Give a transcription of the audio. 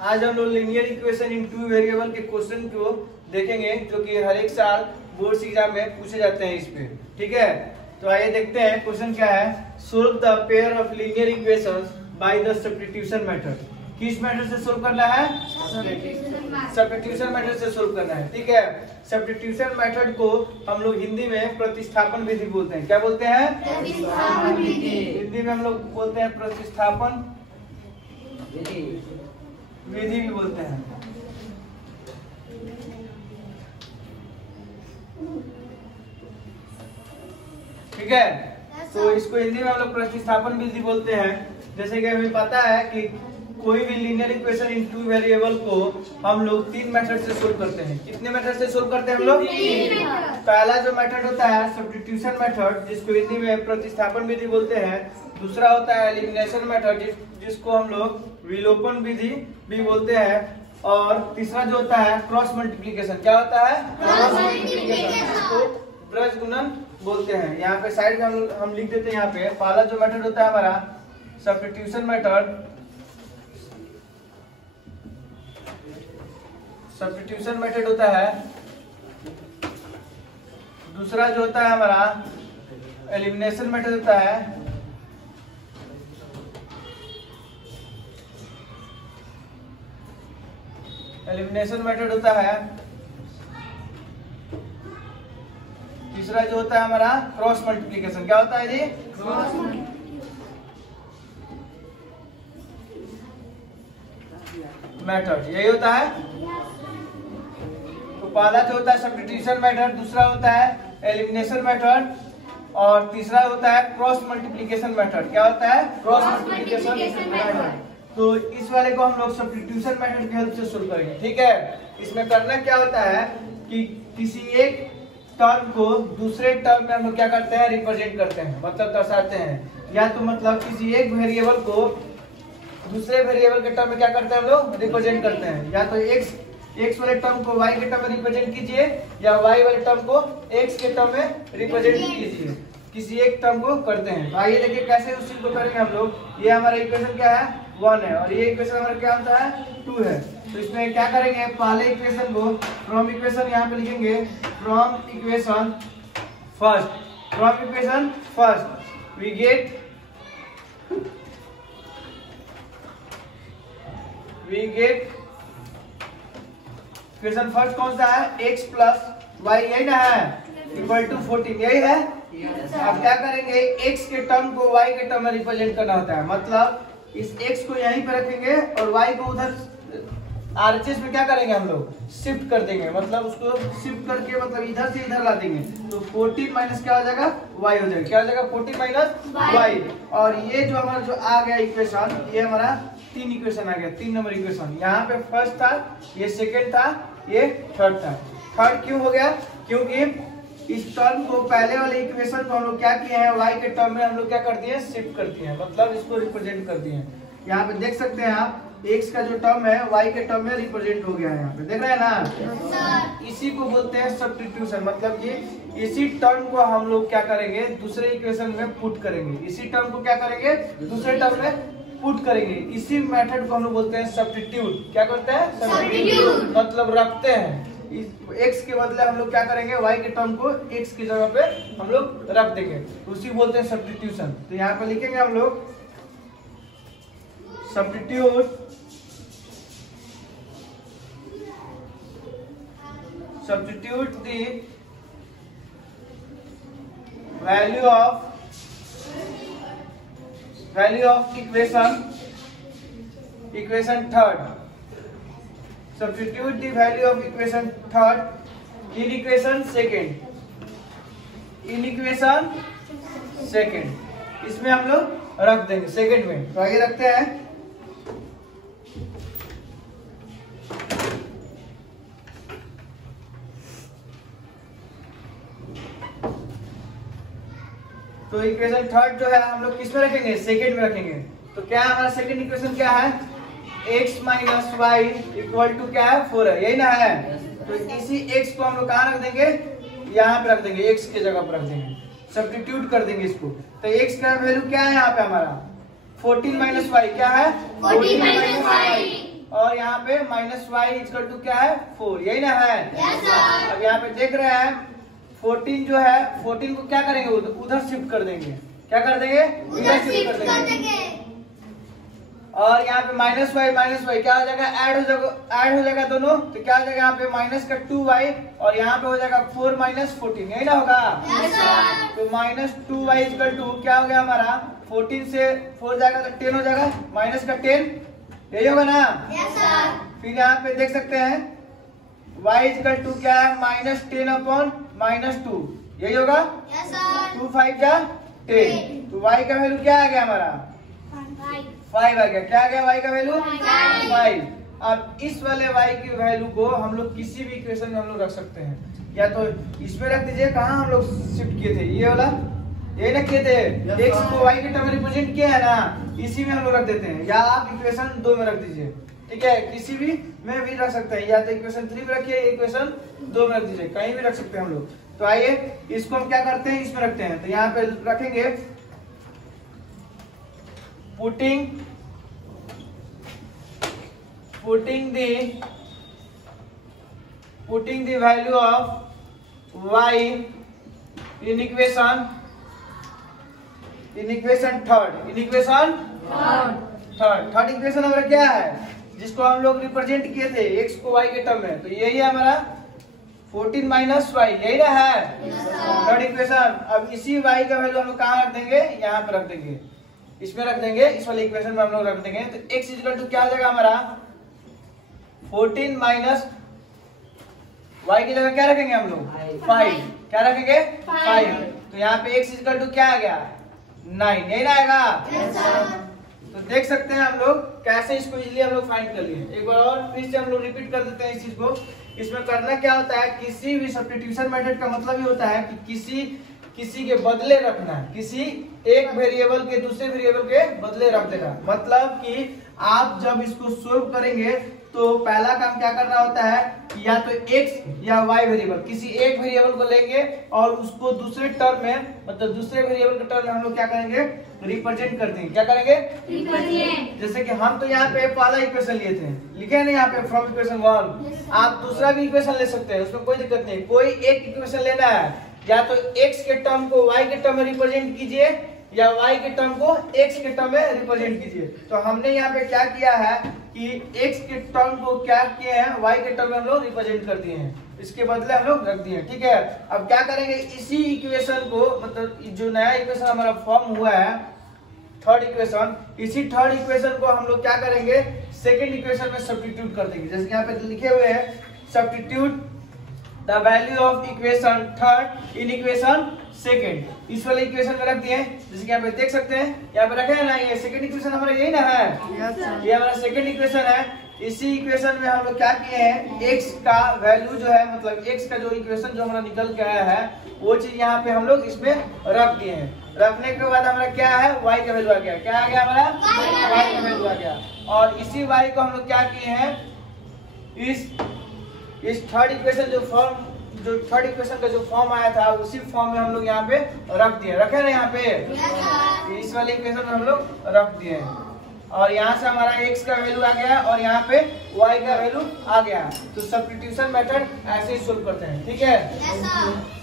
आज हम लोग linear equation in two variable के क्वेश्चन को देखेंगे, जो कि हर एक साल बोर्ड एग्जाम में पूछे जाते हैं इस पे। ठीक है, तो आइए देखते हैं क्वेश्चन क्या है। Solve the pair of linear equations by the substitution method. किस मेथड से सोल्व करना है? सब्स्टिट्यूशन मेथड से सोल्व करना है। ठीक है, सब्स्टिट्यूशन मेथड को हम लोग हिंदी में प्रतिस्थापन विधि बोलते हैं। क्या बोलते हैं? हिंदी में हम लोग बोलते हैं प्रतिस्थापन विधि भी बोलते हैं। ठीक है, तो इसको हिंदी में हम लोग प्रतिस्थापन विधि बोलते हैं। जैसे कि हमें पता है कि कोई भी linear equation in two variable को हम लोग 3 मेथड से सोल्व करते हैं। कितने मेथड से सोल्व करते हैं हम लोग? 3। पहला जो मेथड होता है सब्स्टिट्यूशन मेथड, जिसको हिंदी में प्रतिस्थापन विधि बोलते हैं। दूसरा होता है एलिमिनेशन मेथड, जिसको हम लोग विलोपन विधि भी बोलते हैं। और तीसरा जो होता है क्रॉस मल्टीप्लिकेशन। क्या होता है? क्रॉस मल्टीप्लिकेशन, जिसको ब्रज गुणन बोलते हैं। यहाँ पे साइड में हम लिख देते हैं। यहाँ पे पहला जो मेथड होता है हमारा सब्स्टिट्यूशन मेथड, सब्स्टिट्यूशन मेथड होता है। दूसरा जो होता है हमारा एलिमिनेशन मेथड होता है। एलिमिनेशन मेथड होता है। तीसरा जो होता है हमारा क्रॉस मल्टीप्लिकेशन। क्या होता है जी? क्रॉस मेथड, यही होता है। तो पहला जो होता है सब्स्टिट्यूशन मेथड, दूसरा होता है एलिमिनेशन मेथड, और तीसरा होता है क्रॉस मल्टीप्लिकेशन मेथड। क्या होता है? Cross multiplication method. तो इस वाले को हम लोग सब्स्टिट्यूशन मेथड की हेल्प से सोल्व करेंगे। ठीक है, इसमें करना क्या होता है कि किसी एक टर्म को दूसरे टर्म में हम लोग क्या करते हैं? रिप्रेजेंट करते हैं, मतलब दर्शाते हैं। या तो मतलब किसी एक वेरिएबल को दूसरे वेरिएबल के टर्म में क्या करते हैं हम लोग? रिप्रेजेंट करते हैं। या तो एक्स वाले टर्म को वाई के टर्म में रिप्रेजेंट कीजिए, या वाई वाले टर्म को एक्स के टर्म में रिप्रेजेंट कीजिए। किसी एक टर्म को करते हैं। तो आइए देखिए कैसे उस चीज को करेंगे हम लोग। ये हमारा इक्वेशन क्या है? 1 है, और ये इक्वेशन हमारा क्या होता है? 2 है। तो इसमें क्या करेंगे? पहले इक्वेशन को फ्रॉम इक्वेशन यहाँ पे लिखेंगे, from equation first we get equation first कौन सा है? x प्लस वाई, यही ना है, इक्वल टू 14, यही है। अब क्या करेंगे? x के टर्म को y के टर्म में रिप्रेजेंट करना होता है। मतलब इस x को यहीं पर रखेंगे और y को उधर RHS में क्या करेंगे हम लोग? शिफ्ट कर देंगे। मतलब उसको शिफ्ट करके मतलब इधर से इधर ला देंगे। तो 14 माइनस क्या हो जाएगा? y हो जाएगा। क्या हो जाएगा? 14 माइनस y। और ये जो हमारा जो आ गया इक्वेशन, ये हमारा 3 इक्वेशन आ गया, 3 नंबर इक्वेशन। यहाँ पे फर्स्ट था, ये सेकेंड था, ये थर्ड था। थर्ड क्यों हो गया? क्योंकि इस टर्म को, पहले वाले इक्वेशन को हम लोग क्या किए हैं? y के टर्म में हम लोग क्या कर दिए? शिफ्ट कर दिए हैं, मतलब इसको रिप्रेजेंट कर दिए हैं। यहाँ पे देख सकते हैं आप, x का जो टर्म है y के टर्म में रिप्रेजेंट हो गया है। यहाँ पे देख रहे हैं ना? इसी को बोलते हैं सब्स्टिट्यूशन। मतलब कि इसी टर्म को हम लोग क्या करेंगे? दूसरे इक्वेशन में पुट करेंगे। इसी टर्म को क्या करेंगे? दूसरे टर्म में पुट करेंगे। इसी मेथड को हम लोग बोलते हैं सब्स्टिट्यूट। क्या करते हैं? सब्स्टिट्यूट, मतलब रखते हैं। x के बदले हम लोग क्या करेंगे? y के टर्म को x की जगह पे हम लोग रख देंगे, उसी बोलते हैं सब्स्टिट्यूशन। तो यहाँ पे लिखेंगे हम लोग substitute the value of equation third. Substitute the value of equation third in equation second। इसमें हम लोग रख देंगे सेकंड में। तो आगे रखते हैं। तो इक्वेशन थर्ड जो है हम लोग किस में रखेंगे? सेकंड में रखेंगे। तो क्या हमारा सेकंड इक्वेशन क्या है? x minus Y equal to क्या है? 4 है, यही ना है। तो इसी x को हम लोग कहाँ रख देंगे? यहाँ पे रख देंगे, x के जगह पर रख देंगे, सब्स्टिट्यूट कर देंगे इसको। तो x का वैल्यू क्या है यहाँ पे हमारा? 14 माइनस वाई। क्या है? 14 माइनस वाई। और यहाँ पे माइनस वाई इक्वल टू क्या है 4, यही ना है। अब यहाँ पे देख रहे हैं 14 जो है 14 को क्या करेंगे उधर शिफ्ट कर देंगे, क्या कर देंगे इधर शिफ्ट कर देंगे। और यहाँ पे माइनस वाई क्या हो जाएगा ऐड हो जाएगा दोनों, तो क्या हो जाएगा यहाँ पे माइनस का 2y और यहाँ पे हो जाएगा 4 माइनस 14, यही ना होगा। तो माइनस 2y इक्वल टू क्या हो गया हमारा 14 से 4 जाएगा तो 10 हो जाएगा, माइनस का 10, यही होगा ना। फिर यहाँ पे देख सकते हैं y इक्वल टू क्या है माइनस 10 अपॉन माइनस 2, यही होगा। 2 5 जा 10, तो y का वैल्यू क्या आ गया हमारा 5 आ गया। क्या आ गया y का वैल्यू 5। अब इस वाले y की वैल्यू को हम लोग किसी भी इक्वेशन में हम लोग रख सकते हैं, या तो इसमें रख दीजिए, कहाँ हम लोग शिफ्ट किए थे ये वाला, ये ना किए थे x को y के टर्म में रिप्रेजेंट किया है ना, इसी में हम लोग रख देते हैं, या आप इक्वेशन 2 में रख दीजिए, ठीक है। किसी भी में भी रख सकते हैं, या तो इक्वेशन 3 में रखिए, इक्वेशन 2 में रख दीजिए, कहीं भी रख सकते हैं हम लोग। तो आइए इसको हम क्या करते हैं इसमें रखते हैं, तो यहाँ पे रखेंगे putting the value of y in equation third equation हमारा क्या है जिसको हम लोग रिप्रेजेंट किए थे x को y के टर्म में, तो यही है हमारा 14 माइनस वाई, यही ना है थर्ड इक्वेशन। अब इसी y का वैल्यू हम लोग कहाँ रख देंगे, यहाँ पे रख देंगे, इसमें रख देंगे, इस वाले इक्वेशन में हम लोग रख देंगे। तो x इक्वल टू क्या हो जाएगा हमारा 14 माइनस y की जगह क्या रखेंगे हम लोग 5, क्या रखेंगे 5। तो यहाँ पे x इक्वल टू क्या आ गया 9, यही ना आएगा। तो देख सकते हैं हम लोग कैसे इसको इजीली हम लोग फाइंड कर लिए। एक बार और फिर से हम लोग रिपीट कर देते हैं इस चीज को। इसमें करना क्या होता है, किसी भी सब्स्टिट्यूशन मेथड का मतलब ये होता है कि किसी के बदले रखना है, किसी एक वेरिएबल के दूसरे वेरिएबल के बदले रख देना। मतलब कि आप जब इसको सोल्व करेंगे तो पहला काम क्या करना होता है कि या तो x या y वेरिएबल किसी एक वेरिएबल को लेंगे और उसको दूसरे टर्म में, मतलब दूसरे वेरिएबल के टर्म में हम लोग क्या करेंगे रिप्रेजेंट कर देंगे। क्या करेंगे रिप्रेजेंट। जैसे कि हम तो यहाँ पे पहला इक्वेशन लिए थे, लिखे हैं ना यहाँ पे फ्रॉम इक्वेशन 1। आप दूसरा भी इक्वेशन ले सकते हैं, उसमें कोई दिक्कत नहीं। कोई एक इक्वेशन लेना है, या तो x के टर्म को y के टर्म में रिप्रेजेंट कीजिए या y के टर्म को x के टर्म में रिप्रेजेंट कीजिए। तो हमने यहाँ पे क्या किया है कि x के टर्म को क्या किए हैं y के टर्म में हम लोग रिप्रेजेंट कर दिए हैं, इसके बदले हम लोग रख दिए हैं, ठीक है। अब क्या करेंगे इसी इक्वेशन को, मतलब जो नया इक्वेशन हमारा फॉर्म हुआ है थर्ड इक्वेशन, इसी थर्ड इक्वेशन को हम लोग क्या करेंगे सेकेंड इक्वेशन में सब्स्टिट्यूट कर देंगे। जैसे यहाँ पे लिखे हुए हैं substitute the value of equation third in equation second, इस वाले इक्वेशन में रख दिए। जैसे कि यहाँ पे देख सकते हैं, यहाँ पे रखे हैं ना, ये सेकेंड इक्वेशन हमारा यही ना है, ये हमारा सेकेंड इक्वेशन है। इसी इक्वेशन में हम लोग क्या किए हैं x का वैल्यू जो है, मतलब x का जो इक्वेशन जो हमारा निकल के आया है वो चीज यहाँ पे हम लोग इसमें रख दिए हैं। रखने के बाद हमारा क्या है y का वैल्यू आ गया, क्या आ गया हमारा y का वैल्यू आ गया। और इसी y को हम लोग क्या किए हैं इस थर्ड इक्वेशन जो थर्ड इक्वेशन का जो फॉर्म आया था उसी फॉर्म में हम लोग यहाँ पे रख दिए, रखे ना यहाँ पे इस वाले इक्वेशन में हम लोग रख दिए हैं। और यहाँ से हमारा x का वैल्यू आ गया और यहाँ पे y का वैल्यू आ गया। तो सब्स्टिट्यूशन मेथड ऐसे ही सोल्व करते हैं, ठीक है।